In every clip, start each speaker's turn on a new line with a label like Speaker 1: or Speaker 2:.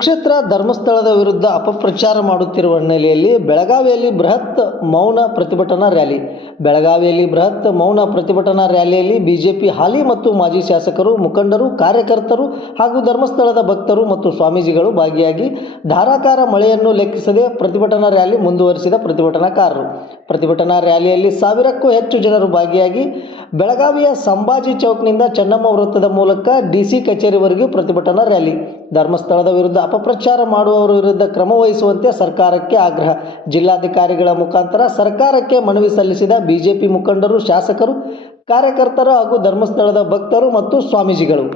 Speaker 1: ಸುಕ್ಷೇತ್ರ ಧರ್ಮಸ್ಥಳದ ವಿರುದ್ಧ ಅಪಪ್ರಚಾರ ಮಾಡುತ್ತಿರುವ ಹಿನ್ನೆಲೆಯಲ್ಲಿ ಬೆಳಗಾವಿಯಲ್ಲಿ ಬೃಹತ್ ಮೌನ ಪ್ರತಿಭಟನಾ ರ್ಯಾಲಿ. ಬೆಳಗಾವಿಯಲ್ಲಿ ಬೃಹತ್ ಮೌನ ಪ್ರತಿಭಟನಾ ರ್ಯಾಲಿಯಲ್ಲಿ ಬಿಜೆಪಿ ಹಾಲಿ ಮತ್ತು ಮಾಜಿ ಶಾಸಕರು, ಮುಖಂಡರು, ಕಾರ್ಯಕರ್ತರು ಹಾಗೂ ಧರ್ಮಸ್ಥಳದ ಭಕ್ತರು ಮತ್ತು ಸ್ವಾಮೀಜಿಗಳು ಭಾಗಿಯಾಗಿ ಧಾರಾಕಾರ ಮಳೆಯನ್ನು ಲೆಕ್ಕಿಸದೆ ಪ್ರತಿಭಟನಾ ರ್ಯಾಲಿ ಮುಂದುವರಿಸಿದ ಪ್ರತಿಭಟನಾಕಾರರು. ಪ್ರತಿಭಟನಾ ರ್ಯಾಲಿಯಲ್ಲಿ ಸಾವಿರಕ್ಕೂ ಹೆಚ್ಚು ಜನರು ಭಾಗಿಯಾಗಿ ಬೆಳಗಾವಿಯ ಸಂಭಾಜಿ ಚೌಕ್ನಿಂದ ಚೆನ್ನಮ್ಮ ವೃತ್ತದ ಮೂಲಕ ಡಿಸಿ ಕಚೇರಿವರೆಗೂ ಪ್ರತಿಭಟನಾ ರ್ಯಾಲಿ. ಧರ್ಮಸ್ಥಳದ ವಿರುದ್ಧ ಅಪಪ್ರಚಾರ ಮಾಡುವವರ ವಿರುದ್ಧ ಕ್ರಮ ವಹಿಸುವಂತೆ ಸರ್ಕಾರಕ್ಕೆ ಆಗ್ರಹ. ಜಿಲ್ಲಾಧಿಕಾರಿಗಳ ಮುಖಾಂತರ ಸರ್ಕಾರಕ್ಕೆ ಮನವಿ ಸಲ್ಲಿಸಿದ ಬಿಜೆಪಿ ಮುಖಂಡರು, ಶಾಸಕರು, ಕಾರ್ಯಕರ್ತರು ಹಾಗೂ ಧರ್ಮಸ್ಥಳದ ಭಕ್ತರು ಮತ್ತು ಸ್ವಾಮೀಜಿಗಳು.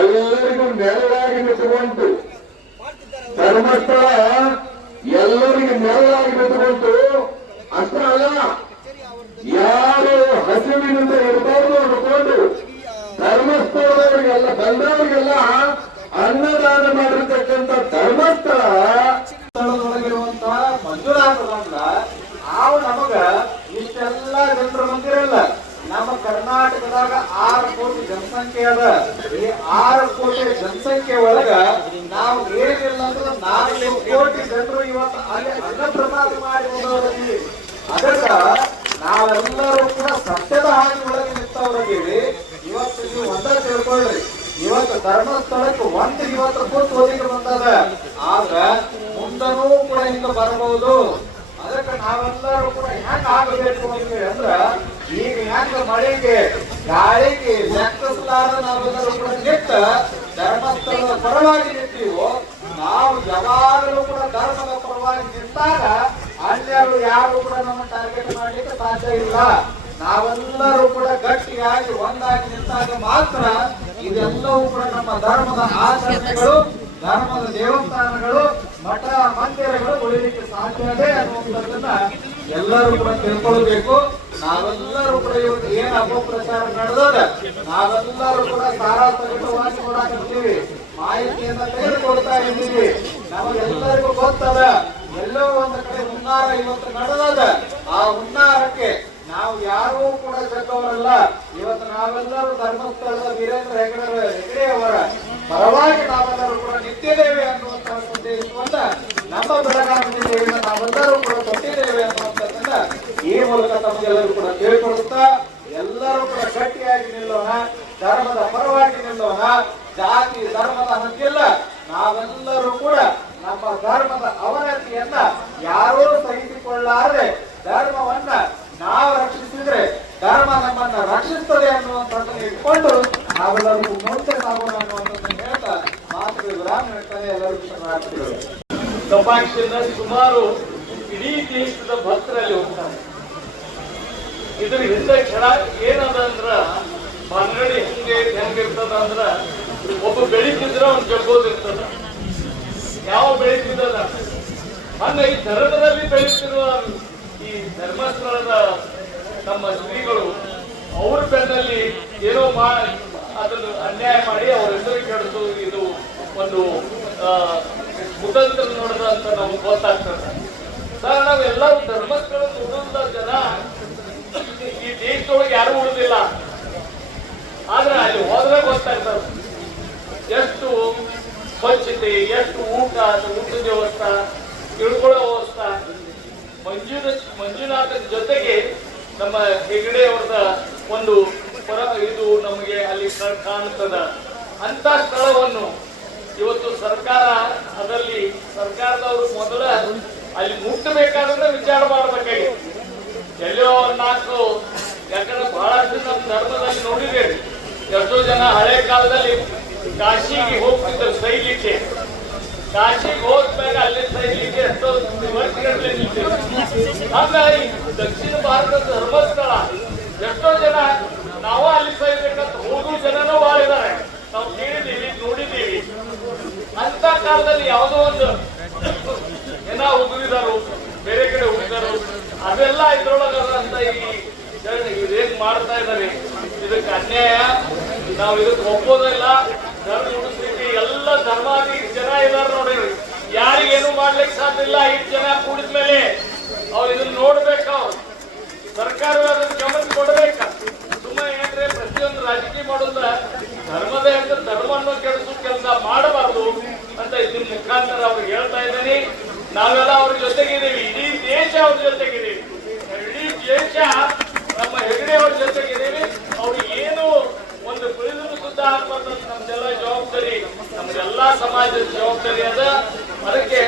Speaker 2: ಎಲ್ಲರಿಗೂ ನೆರಳಾಗಿ ನಿಂತುಕೊಂತು ಧರ್ಮಸ್ಥಳ ಎಲ್ಲರಿಗೂ ನೆರಳಾಗಿ ಬಿದ್ದುಕೊಂಡು ಅಷ್ಟೇ ಅಲ್ಲ, ಯಾರು ಹಸಿವಿನಿಂದ ಇರಬಾರ್ದು ಅನ್ಕೊಂಡು ಧರ್ಮಸ್ಥಳದವರಿಗೆಲ್ಲ ಬಂದವರಿಗೆಲ್ಲ ಅನ್ನದಾನ ಮಾಡಿರ್ತಕ್ಕಂಥ ಧರ್ಮಸ್ಥಳ
Speaker 3: ಸ್ಥಳದೊಳಗಿರುವಂತಹ ಮಂಜುನಾಥರಂದ್ರ ನಾವು ನಮಗ ಇಷ್ಟೆಲ್ಲ ಜನರು ಬಂದಿರಲ್ಲ ನಮ್ಮ ಕರ್ನಾಟಕದಾಗ ಆರು ಕೋಟಿ ಜನಸಂಖ್ಯೆ ಅದ. ಈ ಆರು ಕೋಟಿ ಜನಸಂಖ್ಯೆ ಒಳಗ ನಾವು ಏನಿಲ್ಲ ಅಂದ್ರೆ ನಾಲ್ಕು ಕೋಟಿ ಜನರು ಇವತ್ತು ಅಲ್ಲಿ ಅನ್ನಪ್ರಸಾದ ಮಾಡಿ ಹೋದವರಲ್ಲಿ. ಅದಕ್ಕ ನಾವೆಲ್ಲರೂ ಕೂಡ ಸತ್ಯದ ಹಾನಿ ಒಳಗೆ ನಿಂತವರಾಗಿವಿ ಇವತ್ತು ನೀವು ಒಂದ ತಿಳ್ಕೊಳ್ಳಿ. ಇವತ್ತು ಧರ್ಮಸ್ಥಳಕ್ಕೆ ಒಂದು ಇವತ್ತು ಕೂತು ಓದಿಗೆ ಬಂದದ. ಆದ್ರ ಮುಂದನೂ ಕೂಡ ಹಿಂಗ ಬರಬಹುದು ನಾವೆಲ್ಲರೂ ಕೂಡ ಹೆಂಗ್ ಆಗಬೇಕು ಅಂದ್ರ ಈಗ ಹೆಂಗ ಮಳೆಗೆ, ಗಾಳಿಗೆ ಲೆಕ್ಕಿಸಲಾರ ನಾವೆಲ್ಲರೂ ಕೂಡ ನಿಂತ ಧರ್ಮಸ್ಥಳದ ಪರವಾಗಿ ನಿಂತೀವೋ, ನಾವು ಯಾವಾಗಲೂ ಕೂಡ ಧರ್ಮದ ಪರವಾಗಿ ನಿಂತಾಗ ಅನ್ಯರು ಯಾರು ಕೂಡ ನಮ್ಮ ಟಾರ್ಗೆಟ್ ಮಾಡ್ಲಿಕ್ಕೆ ಸಾಧ್ಯ ಇಲ್ಲ. ನಾವೆಲ್ಲರೂ ಕೂಡ ಗಟ್ಟಿಯಾಗಿ ಒಂದಾಗಿ ನಿಂತಾಗ ಮಾತ್ರ ಇದೆಲ್ಲವೂ ಕೂಡ ನಮ್ಮ ಧರ್ಮದ ಆಚರಣೆಗಳು ಧರ್ಮದ ದೇವಸ್ಥಾನಗಳು, ಮಠ, ಮಂದಿರಗಳು ಉಳಿಲಿಕ್ಕೆ ಸಾಧ್ಯವೇ ಅನ್ನುವಂಥದ್ದನ್ನ ಎಲ್ಲರೂ ಕೂಡ ತಿಳ್ಕೊಳ್ಬೇಕು. ನಾವೆಲ್ಲರೂ ಕೂಡ ಇವತ್ತು ಏನ್ ಅಪಪ್ರಚಾರ ನಡೆದಾಗ ನಾವೆಲ್ಲರೂ ಕೂಡ ಸಾರಾತ್ಮಕವಾಗಿ ಕೂಡ ಇರ್ತೀವಿ ಮಾಹಿತಿಯನ್ನ ತೆಗೆದುಕೊಡ್ತಾ ಇದ್ದೀವಿ. ನಮಗೆಲ್ಲರಿಗೂ ಗೊತ್ತದ, ಎಲ್ಲೋ ಒಂದು ಕಡೆ ಹುನ್ನಾರ ಇವತ್ತು ನಡೆದಾಗ ಆ ಹುನ್ನಾರಕ್ಕೆ ನಾವು ಯಾರೂ ಕೂಡ ಜಗ್ಗವರಲ್ಲ ಇವತ್ತು ನಾವೆಲ್ಲರೂ ಧರ್ಮಸ್ಥಳದ ವೀರೇಂದ್ರ ಹೆಗಡೆ ಹೆಗಡೆ ಅವರ ಪರವಾಗಿ ನಾವೆಲ್ಲರೂ ಕೂಡ ನಿಂತಿದ್ದೇವೆ ಅನ್ನುವಂತಹ ಸಂದೇಶವನ್ನ ನಮ್ಮ ಬೆಳಗಾವಿ ಜಿಲ್ಲೆಯಿಂದ ನಾವೆಲ್ಲರೂ ಕೂಡ ಕೊಟ್ಟಿದ್ದೇವೆ ಅನ್ನುವಂಥದ್ದನ್ನ ಈ ಮೂಲಕ ತಮಗೆಲ್ಲರೂ ಕೂಡ ಕೇಳಿಕೊಡುತ್ತಾ ಎಲ್ಲರೂ ಕೂಡ ಗಟ್ಟಿಯಾಗಿ ನಿಲ್ಲೋಣ, ಧರ್ಮದ ಪರವಾಗಿ ನಿಲ್ಲೋಣ, ಜಾತಿ, ಧರ್ಮದ ಹಕ್ಕಿಲ್ಲ ನಾವೆಲ್ಲರೂ ಕೂಡ ನಮ್ಮ ಧರ್ಮದ ಅವನತಿಯನ್ನ ಯಾರೂ ಸಹಿಸಿಕೊಳ್ಳಾರದೆ ಧರ್ಮವನ್ನ ನಾವು ರಕ್ಷಿಸಿದ್ರೆ ಧರ್ಮ ನಮ್ಮನ್ನ ರಕ್ಷಿಸ್ತದೆ ಅನ್ನುವಂಥದ್ದನ್ನು ಇಟ್ಕೊಂಡು ನಾವೆಲ್ಲರೂ ಮುಂದೆ ಸಾಗೋಣ ಅನ್ನುವಂಥದ್ದನ್ನು ಹೇಳ್ತಾ ಮಾತುಗಳು ವಿರಾಮ ಹೇಳ್ತಾನೆ ಎಲ್ಲರೂ ಶರಣಾರ್ಥಿಗಳು
Speaker 4: ಕಪಾಕ್ಷಿಯಿಂದ ಸುಮಾರು ಇಡೀ ದೇಶದ ಭಕ್ತರಲ್ಲಿ ಹೋಗ್ತಾರೆ. ಇದ್ರ ಹಿಂದೆ ಕ್ಷಣ ಏನದ ಅಂದ್ರ ಮನ್ನಡಿ ಹಿಂಗೆ ಹೆಂಗಿರ್ತದ ಅಂದ್ರ, ಒಬ್ಬ ಬೆಳಿತಿದ್ರ ಅವ್ನ್ ಜಗ್ಗೋದಿರ್ತದ ಯಾವ ಬೆಳಿತಿದ್ದ ಅಂದ್ರೆ ಈ ಧರ್ಮದಲ್ಲಿ ಬೆಳೀತಿರುವ ಈ ಧರ್ಮಸ್ಥಳದ ನಮ್ಮ ಶ್ರೀಗಳು, ಅವ್ರ ಬೆನ್ನಲ್ಲಿ ಏನೋ ಮಾ, ಅದನ್ನು ಅನ್ಯಾಯ ಮಾಡಿ ಅವ್ರ ಹೆಸರು ಕೆಡಿಸು ಇದು ಒಂದು ಆ, ಕುತಂತ್ರ ನೋಡಿದ ಅಂತ ನಮ್ಗೆ ಗೊತ್ತಾಗ್ತದೆ. ಸರ್ ನಾವೆಲ್ಲರೂ ಧರ್ಮಸ್ಥಳ ನೋಡುವಂತ ಜನ. ಈ ದೇಶದೊಳಗೆ ಯಾರು ಉಳಿದಿಲ್ಲ. ಆದ್ರೆ ಅಲ್ಲಿ ಹೋದ್ರೆ ಗೊತ್ತಾಗ್ತದೆ. ಎಷ್ಟು ಸ್ವಚ್ಛತೆ ಎಷ್ಟು ಊಟ ಊಟದ ವ್ಯವಸ್ಥೆ ತಿಳ್ಕೊಳ್ಳೋ ವ್ಯವಸ್ಥೆ. ಮಂಜುನ ಮಂಜುನಾಥನ ಜೊತೆಗೆ ನಮ್ಮ ಹೆಗಡೆ ಅವ್ರದ ಒಂದು ಪರ ಇದು ನಮಗೆ ಅಲ್ಲಿ ಕಾಣ್ತದ ಅಂತ ಸ್ಥಳವನ್ನು ಇವತ್ತು ಸರ್ಕಾರ ಅದರಲ್ಲಿ ಸರ್ಕಾರದವರು ಮೊದಲ ಅಲ್ಲಿ ಮುಟ್ಟಬೇಕಾದ್ರೆ ವಿಚಾರ ಮಾಡಬೇಕಾಗಿತ್ತು ಎಲ್ಲೋ ನಾಲ್ಕು ಯಾಕಂದ್ರೆ ಬಹಳಷ್ಟು ನಮ್ಮ ಧರ್ಮದಲ್ಲಿ ನೋಡಿದ್ದೇವೆ. ಎಷ್ಟೋ ಜನ ಹಳೆ ಕಾಲದಲ್ಲಿ ಕಾಶಿಗೆ ಹೋಗ್ತಿದ್ದರು ಸೈಲಿಕ್ಕೆ. ಕಾಶಿಗೆ ಹೋದ್ಮೇಲೆ ಅಲ್ಲಿ ಸೈಲಿಕ್ಕೆ ಎಷ್ಟೋ ವರ್ಷಗಳಲ್ಲಿ ದಕ್ಷಿಣ ಭಾರತದ ಧರ್ಮಸ್ಥಳ ಎಷ್ಟೋ ಜನ ನಾವು ಅಲ್ಲಿ ಹೋಗೋ ಜನನೂ ಭಾಳ ಇದ್ದಾರೆ ನಾವು ಕೇಳಿದ್ದೀವಿ ನೋಡಿದ್ದೀವಿ ಕಾಲದಲ್ಲಿ ಯಾವುದೋ ಒಂದು ಜನ ಹೋಗಿದಾರು ಬೇರೆ ಕಡೆ ಹೋಗಿದಾರು ಅದೆಲ್ಲ ಇದ್ರೊಳಗಂತ ಈ ಇದೇನ್ ಮಾಡ್ತಾ ಇದ್ದಾರೆ? ಇದಕ್ಕೆ ಅನ್ಯಾಯ? ನಾವು ಇದಕ್ಕೆ ಒಪ್ಪೋದಿಲ್ಲ ಧರ್ಮ ಉಳಿಸ್ಲಿಕ್ಕೆ ಎಲ್ಲ ಧರ್ಮಾದಿ ಜನ ಇದಾರೆ ನೋಡಿ. ಯಾರಿಗೇನು ಮಾಡ್ಲಿಕ್ಕೆ ಸಾಧ್ಯ ಇಲ್ಲ. ಐದು ಜನ ಕೂಡಿದ್ಮೇಲೆ ಅವ್ರು ಇದನ್ನ ನೋಡ್ಬೇಕು ಅವ್ರು. ಸರ್ಕಾರ ಅದನ್ನ ಗಮನ ಕೊಡ್ಬೇಕ. ಸುಮ್ಮನೆ ಏನ್ರಿ ಪ್ರತಿಯೊಂದು ರಾಜಕೀಯ ಮಾಡೋದ್ರ ಧರ್ಮದ ಅಂತ ಧರ್ಮವನ್ನು ಕೆಡಿಸೋ ಕೆಲಸ ಮಾಡ ಮುಖಾಂತರ ಅವ್ರಿಗೆ ಹೇಳ್ತಾ ಇದ್ದೀನಿ. ನಾವೆಲ್ಲ ಅವ್ರ ಜೊತೆಗಿದ್ದೀವಿ ಇಡೀ ದೇಶ ಅವ್ರ ಜೊತೆಗಿದ್ದೀವಿ ಇಡೀ ದೇಶ ನಮ್ಮ ಹೆಗಡೆ ಅವ್ರ ಜೊತೆಗಿದ್ದೀವಿ ಅವ್ರು ಏನು ಒಂದು ಕುಳಿದ್ರು ಸುದ್ದ ಹಾಕ್ಬಾರ್ದು ನಮ್ದೆಲ್ಲ ಜವಾಬ್ದಾರಿ, ನಮ್ದೆಲ್ಲಾ ಸಮಾಜದ ಜವಾಬ್ದಾರಿ ಅದ. ಅದಕ್ಕೆ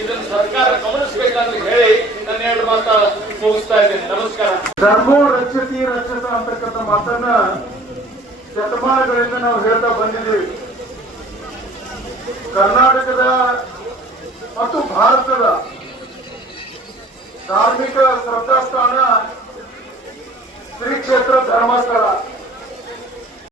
Speaker 4: ಇದನ್ನ ಸರ್ಕಾರ ಗಮನಿಸ್ಬೇಕಂತ ಹೇಳಿ ನನ್ನ ಎರಡು ಮಾತ ಮುಗಿಸ್ತಾ ಇದ್ದೀನಿ. ನಮಸ್ಕಾರ.
Speaker 5: ಧರ್ಮೋ ರಕ್ಷತಿ ರಕ್ಷತ ಅಂತಕ್ಕಂಥ ಮಾತನ್ನ ಶತಮಾನಗಳಿಂದ ನಾವು ಹೇಳ್ತಾ ಬಂದಿದ್ದೀವಿ. ಕರ್ನಾಟಕದ ಮತ್ತು ಭಾರತದ ಧಾರ್ಮಿಕ ಶ್ರದ್ಧಾಸ್ಥಾನ ಶ್ರೀ ಕ್ಷೇತ್ರ ಧರ್ಮಸ್ಥಳ